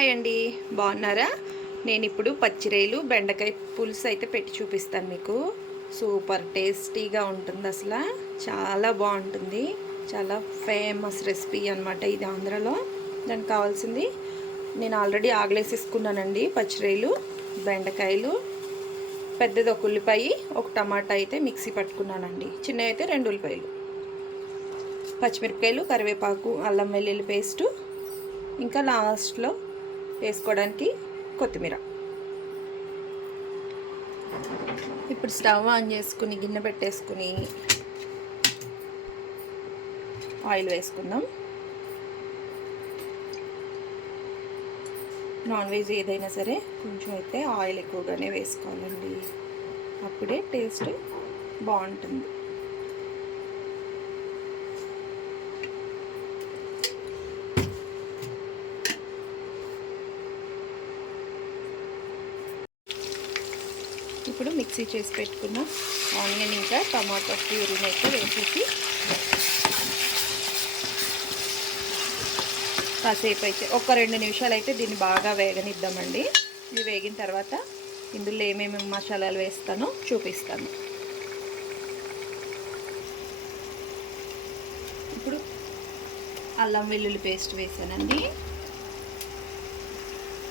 Hi అండి, బాగున్నారా? నేను ఇప్పుడు పచ్చిరేలు బెండకాయ పులుసు అయితే పెట్టి చూపిస్తాను మీకు. సూపర్ టేస్టీగా ఉంటుంది, అసలు చాలా బాగుంటుంది. చాలా ఫేమస్ రెసిపీ అనమాట ఇది ఆంధ్రాలో. దానికి కావాల్సింది నేను ఆల్రెడీ ఆగలేసేసుకున్నానండి. పచ్చిరేలు, బెండకాయలు, పెద్దది ఒక ఉల్లిపాయ, ఒక టమాటా అయితే మిక్సీ పట్టుకున్నానండి. చిన్నవి అయితే 2 ఉల్లిపాయలు, పచ్చిమిరపకాయలు, కరివేపాకు, అల్లం వెల్లుల్లి పేస్టు, ఇంకా లాస్ట్లో వేసుకోవడానికి కొత్తిమీర. ఇప్పుడు స్టవ్ ఆన్ చేసుకుని గిన్నె పెట్టేసుకుని ఆయిల్ వేసుకుందాం. నాన్ వెజ్ ఏదైనా సరే కొంచెం అయితే ఆయిల్ ఎక్కువగానే వేసుకోవాలండి, అప్పుడే టేస్ట్ బాగుంటుంది. ఇప్పుడు మిక్సీ చేసి పెట్టుకున్న ఆనియన్ ఇంకా టమాటో ప్యూరీని అయితే వేసేసి కాసేపు అయితే ఒక 2 నిమిషాలు అయితే దీన్ని బాగా వేగనిద్దామండి. ఇది వేగిన తర్వాత ఇందులో ఏమేమి మసాలాలు వేస్తానో చూపిస్తాను. ఇప్పుడు అల్లం వెల్లుల్లి పేస్ట్ వేసానండి.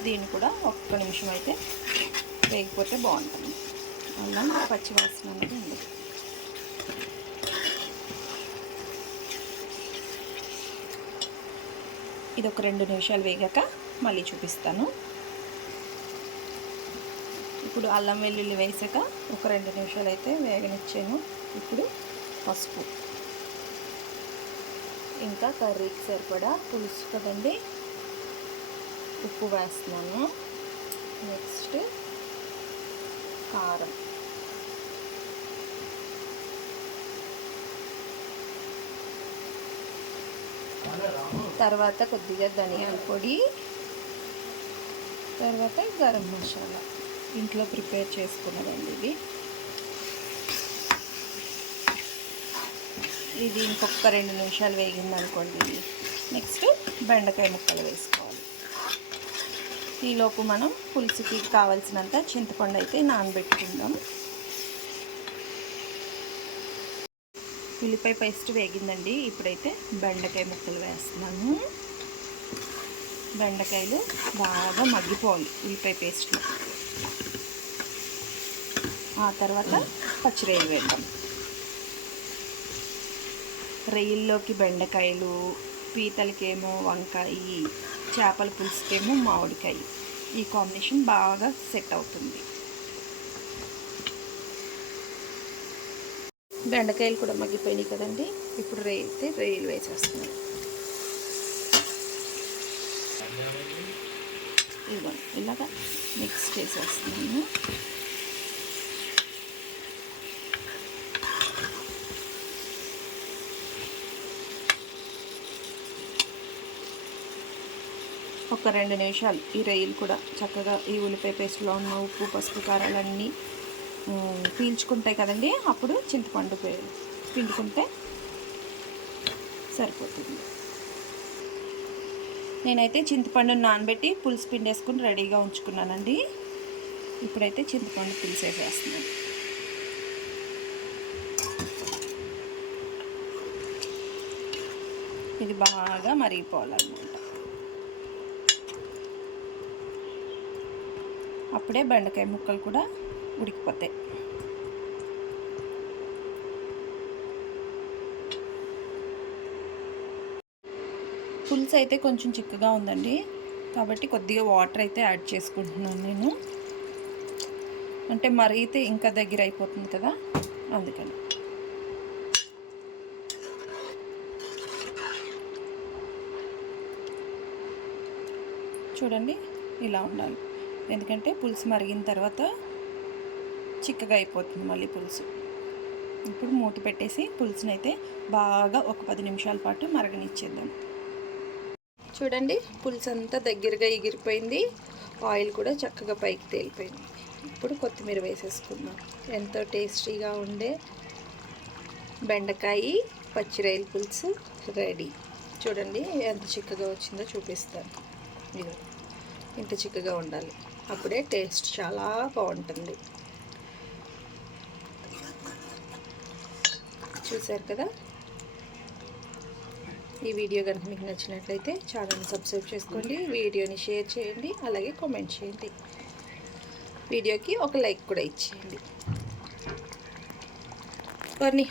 దీన్ని కూడా ఒక్క నిమిషం అయితే వేగిపోతే బాగుంటుంది. అల్లం పచ్చివాసన అనేది ఉంది. ఇది ఒక 2 నిమిషాలు వేగాక మళ్ళీ చూపిస్తాను. ఇప్పుడు అల్లం వెల్లుల్లి వేసాక ఒక 2 నిమిషాలు అయితే వేగనిచ్చాను. ఇప్పుడు పసుపు, ఇంకా కర్రీకి సరిపడా పులుసు కదండి, ఉప్పు వేస్తున్నాను. నెక్స్ట్ కారం, తర్వాత కొద్దిగా ధనియాల పొడి, తర్వాత గరం మసాలా ఇంట్లో ప్రిపేర్ చేసుకున్నదండి ఇది ఇంకొక 2 నిమిషాలు వేగిందనుకోండి. నెక్స్ట్ బెండకాయ ముక్కలు వేసుకోవాలి. ఈలోపు మనం పులుసుకి కావాల్సినంత చింతపండు అయితే నానబెట్టుకుందాం. ఉల్లిపాయ పేస్ట్ వేగిందండి. ఇప్పుడైతే బెండకాయ ముక్కలు వేస్తున్నాను. బెండకాయలు బాగా మగ్గిపోవాలి ఉల్లిపాయ పేస్ట్లో. ఆ తర్వాత పచ్చిరొయ్యలు వేద్దాం. రొయ్యల్లోకి బెండకాయలు, పీతలకేమో వంకాయ, చేపల పులుసుకేమో మామిడికాయ, ఈ కాంబినేషన్ బాగా సెట్ అవుతుంది. బెండకాయలు కూడా మగ్గిపోయినాయి కదండి. ఇప్పుడు రొయ్యలు వేసేస్తున్నాను. ఇదిగోండి ఇలాగా మిక్స్ చేసేస్తున్నాను. ఒక 2 నిమిషాలు ఈ రొయ్యలు కూడా చక్కగా ఈ ఉల్లిపాయ పేస్ట్లో ఉన్న ఉప్పు, పసుపు, కారాలన్నీ పీల్చుకుంటాయి కదండి. అప్పుడు చింతపండు పిండుకుంటే సరిపోతుంది. నేనైతే చింతపండుని నానబెట్టి పులుసు పిండేసుకుని రెడీగా ఉంచుకున్నానండి. ఇప్పుడైతే చింతపండు పులుసు వేసేస్తున్నాను. ఇది బాగా మరిగిపోవాలన్నమాట. అప్పుడే బెండకాయ ముక్కలు కూడా ఉడికిపోతాయి. పులుసు అయితే కొంచెం చిక్కగా ఉందండి, కాబట్టి కొద్దిగా వాటర్ అయితే యాడ్ చేసుకుంటున్నాను నేను. అంటే మరిగితే ఇంకా దగ్గర అయిపోతుంది కదా, అందుకని. చూడండి ఇలా ఉండాలి, ఎందుకంటే పులుసు మరిగిన తర్వాత చిక్కగా అయిపోతుంది మళ్ళీ పులుసు. ఇప్పుడు మూత పెట్టేసి పులుసుని అయితే బాగా ఒక 10 నిమిషాల పాటు మరగనిచ్చేద్దాం. చూడండి పులుసు అంతా దగ్గరగా ఎగిరిపోయింది, ఆయిల్ కూడా చక్కగా పైకి తేలిపోయింది. ఇప్పుడు కొత్తిమీర వేసేసుకుందాం. ఎంతో టేస్టీగా ఉండే బెండకాయ పచ్చిరొయ్యల పులుసు రెడీ. చూడండి ఎంత చిక్కగా వచ్చిందో చూపిస్తాను. ఇది ఇంత చిక్కగా ఉండాలి, అప్పుడే టేస్ట్ చాలా బాగుంటుంది. చూసారు కదా. ఈ వీడియో కనుక మీకు నచ్చినట్లయితే ఛానల్ని సబ్స్క్రైబ్ చేసుకోండి, వీడియోని షేర్ చేయండి, అలాగే కామెంట్ చేయండి, వీడియోకి ఒక లైక్ కూడా ఇచ్చేయండి. కొన్ని